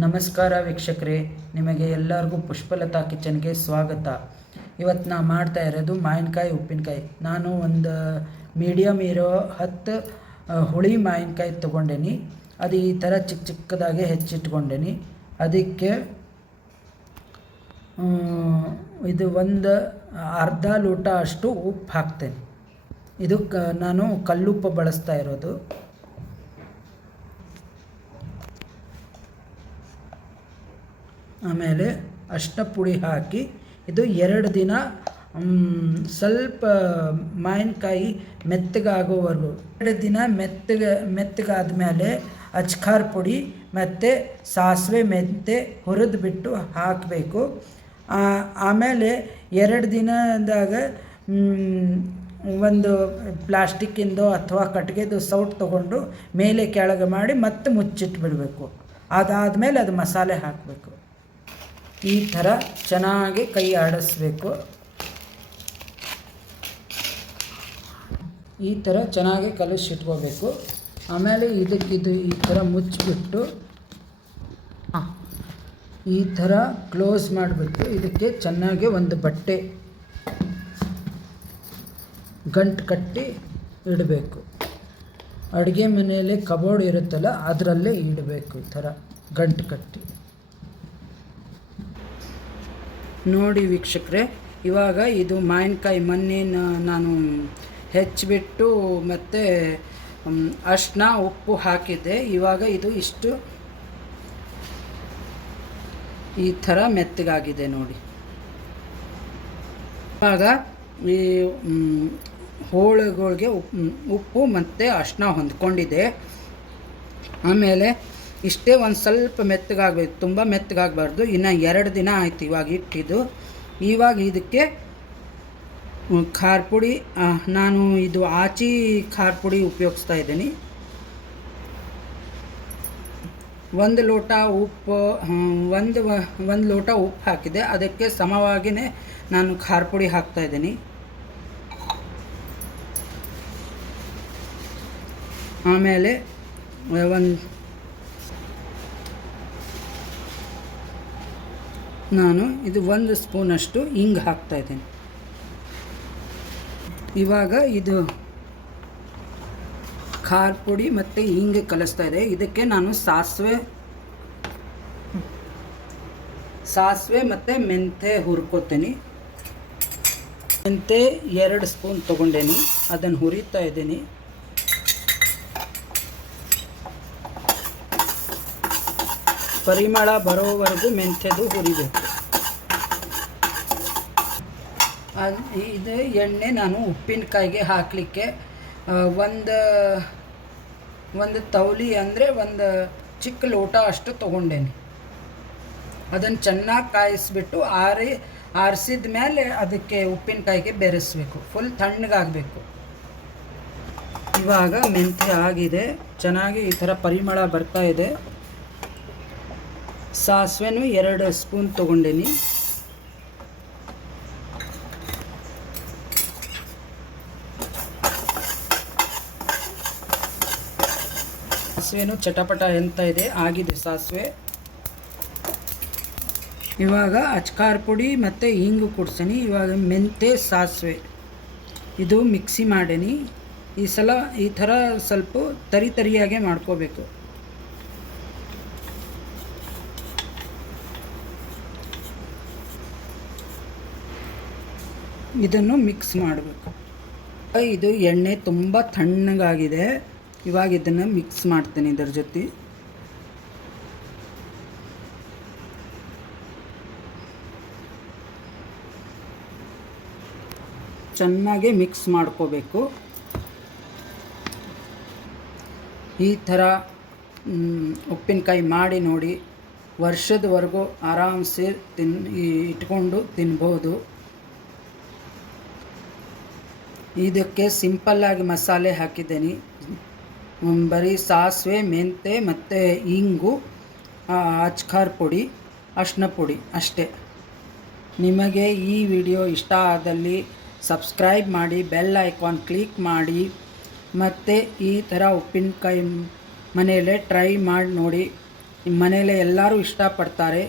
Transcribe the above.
ನಮಸ್ಕಾರ ವೀಕ್ಷಕರೇ, ನಿಮಗೆ ಎಲ್ಲರಿಗೂ ಪುಷ್ಪಲತಾ ಕಿಚನ್ಗೆ ಸ್ವಾಗತ. ಇವತ್ತು ನಾ ಮಾಡ್ತಾ ಇರೋದು ಮಾವಿನಕಾಯಿ ಉಪ್ಪಿನಕಾಯಿ. ನಾನು ಒಂದು ಮೀಡಿಯಮ್ ಇರೋ 10 ಹುಳಿ ಮಾವಿನಕಾಯಿ ತೊಗೊಂಡೇನಿ. ಅದು ಈ ಥರ ಚಿಕ್ಕ ಚಿಕ್ಕದಾಗಿ ಹೆಚ್ಚಿಟ್ಕೊಂಡೇನಿ. ಅದಕ್ಕೆ ಇದು ಒಂದು ಅರ್ಧ ಲೋಟ ಅಷ್ಟು ಉಪ್ಪು ಹಾಕ್ತೇನೆ. ಇದು ನಾನು ಕಲ್ಲುಪ್ಪು ಬಳಸ್ತಾ ಇರೋದು. ಆಮೇಲೆ ಅರಿಶಿನ ಪುಡಿ ಹಾಕಿ ಇದು 2 ದಿನ ಸ್ವಲ್ಪ ಮಾವಿನಕಾಯಿ ಮೆತ್ತಗಾಗೋವರೆಗೂ 2 ದಿನ ಮೆತ್ತಗಾದ ಮೇಲೆ ಅಚ್ಕಾರ್ ಪುಡಿ ಮತ್ತು ಸಾಸಿವೆ ಮೆಂತೆ ಹುರಿದು ಬಿಟ್ಟು ಹಾಕಬೇಕು. ಆಮೇಲೆ 2 ದಿನದಾಗ ಒಂದು ಪ್ಲಾಸ್ಟಿಕ್ಕಿಂದು ಅಥವಾ ಕಟ್ಟಿಗೆದು ಸೌಟ್ ತೊಗೊಂಡು ಮೇಲೆ ಕೆಳಗೆ ಮಾಡಿ ಮತ್ತೆ ಮುಚ್ಚಿಟ್ಬಿಡಬೇಕು. ಅದಾದಮೇಲೆ ಅದು ಮಸಾಲೆ ಹಾಕಬೇಕು. ಈ ಥರ ಚೆನ್ನಾಗಿ ಕೈ ಆಡಿಸ್ಬೇಕು. ಈ ಥರ ಚೆನ್ನಾಗಿ ಕಲಸಿಟ್ಕೋಬೇಕು. ಆಮೇಲೆ ಇದಕ್ಕಿದು ಈ ಥರ ಮುಚ್ಚಿಬಿಟ್ಟು ಈ ಥರ ಕ್ಲೋಸ್ ಮಾಡಿಬಿಟ್ಟು ಇದಕ್ಕೆ ಚೆನ್ನಾಗಿ ಒಂದು ಬಟ್ಟೆ ಗಂಟು ಕಟ್ಟಿ ಇಡಬೇಕು. ಅಡುಗೆ ಮನೆಯಲ್ಲಿ ಕಬೋರ್ಡ್ ಇರುತ್ತಲ್ಲ ಅದರಲ್ಲೇ ಇಡಬೇಕು. ಈ ಥರ ಗಂಟು ಕಟ್ಟಿ ನೋಡಿ ವೀಕ್ಷಕರೇ. ಇವಾಗ ಇದು ಮಾವಿನಕಾಯಿ ಮೊನ್ನೆ ನಾನು ಹೆಚ್ಚಿಬಿಟ್ಟು ಮತ್ತು ಅರಿಶಿನ ಉಪ್ಪು ಹಾಕಿದ್ದೆ. ಇವಾಗ ಇದು ಇಷ್ಟು ಈ ಥರ ಮೆತ್ತಗಾಗಿದೆ ನೋಡಿ. ಇವಾಗ ಈ ಹೋಳುಗಳಿಗೆ ಉಪ್ಪು ಮತ್ತು ಅರಿಶಿನ ಹೊಂದ್ಕೊಂಡಿದೆ. ಆಮೇಲೆ ಇಷ್ಟೇ ಒಂದು ಸ್ವಲ್ಪ ಮೆತ್ತಗಾಗಬೇಕು, ತುಂಬ ಮೆತ್ತಗಾಗಬಾರ್ದು. ಇನ್ನು 2 ದಿನ ಆಯ್ತು ಇವಾಗ ಇಟ್ಟಿದ್ದು. ಇವಾಗ ಇದಕ್ಕೆ ಖಾರ ಪುಡಿ, ನಾನು ಇದು ಆಚಿ ಖಾರ ಪುಡಿ ಉಪಯೋಗಿಸ್ತಾ ಇದ್ದೀನಿ. 1 ಲೋಟ ಉಪ್ಪು ಒಂದು ಲೋಟ ಉಪ್ಪು ಹಾಕಿದೆ. ಅದಕ್ಕೆ ಸಮವಾಗಿಯೇ ನಾನು ಖಾರ ಪುಡಿ ಹಾಕ್ತಾಯಿದ್ದೀನಿ. ಆಮೇಲೆ ನಾನು ಇದು 1 ಸ್ಪೂನಷ್ಟು ಹಿಂಗೆ ಹಾಕ್ತಾಯಿದ್ದೀನಿ. ಇವಾಗ ಇದು ಖಾರ ಪುಡಿ ಮತ್ತು ಹಿಂಗೆ ಕಲಿಸ್ತಾ ಇದೆ. ಇದಕ್ಕೆ ನಾನು ಸಾಸಿವೆ ಮತ್ತು ಮೆಂತೆ ಹುರ್ಕೋತೀನಿ. ಮೆಂತೆ 2 ಸ್ಪೂನ್ ತೊಗೊಂಡೇನಿ, ಅದನ್ನು ಹುರಿತಾ ಇದ್ದೀನಿ. ಪರಿಮಳ ಬರೋವರೆಗೂ ಮೆಂತ್ಯದು ಹುರಿಬೇಕು. ಇದು ಎಣ್ಣೆ ನಾನು ಉಪ್ಪಿನಕಾಯಿಗೆ ಹಾಕಲಿಕ್ಕೆ ಒಂದು ತೌಲಿ ಅಂದರೆ ಒಂದು ಚಿಕ್ಕ ಲೋಟ ಅಷ್ಟು ತೊಗೊಂಡೇನೆ. ಅದನ್ನು ಚೆನ್ನಾಗಿ ಕಾಯಿಸ್ಬಿಟ್ಟು ಆರಿಸಿದ ಮೇಲೆ ಅದಕ್ಕೆ ಉಪ್ಪಿನಕಾಯಿಗೆ ಬೆರೆಸಬೇಕು. ಫುಲ್ ತಣ್ಣಗಾಗಬೇಕು. ಇವಾಗ ಮೆಂತ್ಯ ಆಗಿದೆ, ಚೆನ್ನಾಗಿ ಈ ಥರ ಪರಿಮಳ ಬರ್ತಾ ಇದೆ. ಸಾಸಿವೆನೂ 2 ಸ್ಪೂನ್ ತೊಗೊಂಡೇನಿ. ಸಾಸಿವೆನೂ ಚಟಪಟ ಎಂತ ಇದೆ, ಆಗಿದೆ ಸಾಸಿವೆ. ಇವಾಗ ಅಚ್ಕಾರ್ ಪುಡಿ ಮತ್ತು ಹಿಂಗು ಕುಡ್ಸೀನಿ. ಇವಾಗ ಮೆಂತೆ ಸಾಸಿವೆ ಇದು ಮಿಕ್ಸಿ ಮಾಡೀನಿ. ಈ ಸಲ ಈ ಥರ ಸ್ವಲ್ಪ ತರಿಯಾಗೆ ಮಾಡ್ಕೋಬೇಕು. ಇದನ್ನು ಮಿಕ್ಸ್ ಮಾಡಬೇಕು. ಇದು ಎಣ್ಣೆ ತುಂಬ ತಣ್ಣಗಾಗಿದೆ. ಇವಾಗ ಇದನ್ನು ಮಿಕ್ಸ್ ಮಾಡ್ತೀನಿ ಇದರ ಜೊತೆ. ಚೆನ್ನಾಗಿ ಮಿಕ್ಸ್ ಮಾಡ್ಕೋಬೇಕು. ಈ ಥರ ಉಪ್ಪಿನಕಾಯಿ ಮಾಡಿ ನೋಡಿ, ವರ್ಷದವರೆಗೂ ಆರಾಮ್ಸೆ ಇಟ್ಕೊಂಡು ತಿನ್ಬೋದು. ಇದಕ್ಕೆ ಸಿಂಪಲ್ಲಾಗಿ ಮಸಾಲೆ ಹಾಕಿದ್ದೀನಿ. ಬರೀ ಸಾಸಿವೆ ಮೆಂತೆ ಮತ್ತು ಹಿಂಗು, ಅಚ್ಕಾರ್ ಪುಡಿ, ಅರಿಶಿನ ಪುಡಿ ಅಷ್ಟೇ. ನಿಮಗೆ ಈ ವಿಡಿಯೋ ಇಷ್ಟ ಆದಲ್ಲಿ ಸಬ್ಸ್ಕ್ರೈಬ್ ಮಾಡಿ, ಬೆಲ್ ಐಕಾನ್ ಕ್ಲಿಕ್ ಮಾಡಿ. ಮತ್ತು ಈ ಥರ ಉಪ್ಪಿನಕಾಯಿ ಮನೆಯಲ್ಲೇ ಟ್ರೈ ಮಾಡಿ ನೋಡಿ. ನಿಮ್ಮ ಮನೇಲಿ ಎಲ್ಲರೂ ಇಷ್ಟಪಡ್ತಾರೆ.